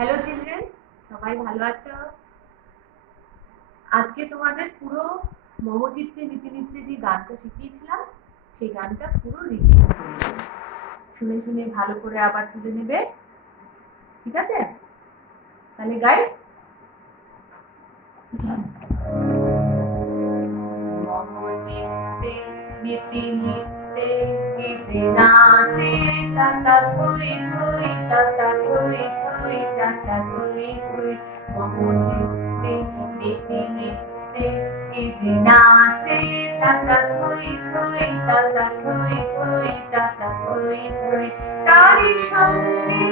Hello children, সবাই ভালো আছো? আজকে তোমাদের পুরো মোমচিত্তে নীতিনিত্যে যে গানটা শিখিয়েছিলাম সেই গানটা পুরো রিভিশন করে নেবে, শুনে শুনে ভালো করে আবার তুলে নেবে। ঠিক আছে? তাহলে গাই। মোমচিত্তে নীতিনিত্যে এই যে নাচে টাটা থই থই টাটা থই থই টাটা থই থই। মোমচিত্তে নীতিনিত্যে এই যে নাচে টাটা থই থই টাটা থই থই টাটা থই থই। তারি সঙ্গে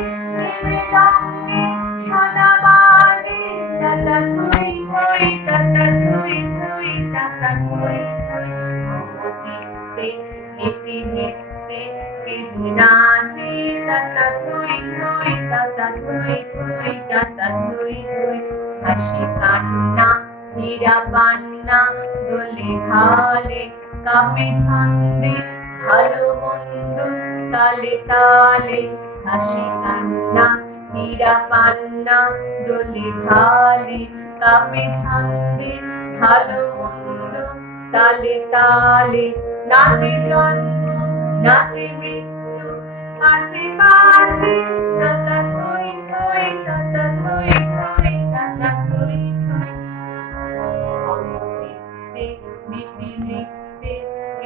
মৃদঙ্গে সদা বাজে টাটা থই থই টাটা থই থই টাটা থই থই। মোমচিত্তে নীতিনিত্যে এই যে নাচে টাটা থই থই টাটা থই থই টাটা থই থই। হাসি কান্না হীরা পান্না দোলে ঢালে কাপে ছন্দে ভালো মন্দ তালে তালে। হাসি কান্না হীরা পান্না দোলে ঢালে কাপে ছন্দে ভালো মন্দ তালে তালে। নাচে জন্ম নাচে মৃত্যু আছে মাঝে টাটা থই থই টাটা থই থই টাটা থই থই। মোমচিত্তে নীতিনিত্যে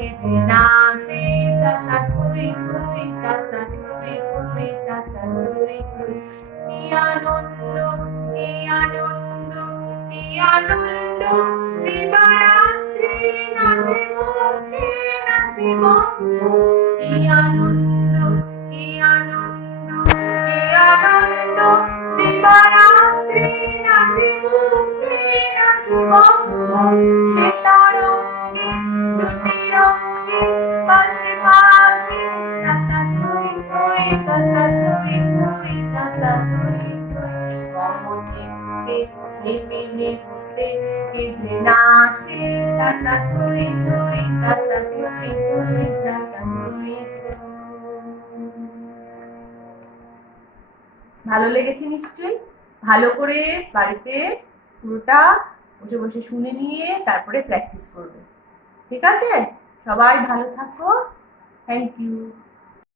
এই যে নাচে টাটা থই থই টাটা থই থই টাটা থই থই। কি আনন্দ কি আনন্দ কি আনন্দ দিবারাত্রি নাচে মুক্তি নাচে বন্ধু। কি আনন্দ কি আনন্দ কি আনন্দ দিবারাত্রি নাচে মুক্তি নাচে বন্ধু। সে তরঙ্গে ছুটি রঙ্গে মাঝে মাঝে টাটা থই থই টাটা থই থই টাটা থই থই। মোমচিত্তে নীতিনিত্যে এই যে নাচে টাটা থই থই টাটা থই থই টাটা থই থই। ভালো লেগেছে নিশ্চয়ই? ভালো করে বাড়িতে পুরোটা বসে বসে শুনে নিয়ে তারপরে প্র্যাকটিস করবে। ঠিক আছে? সবাই ভালো থাকো। Thank you.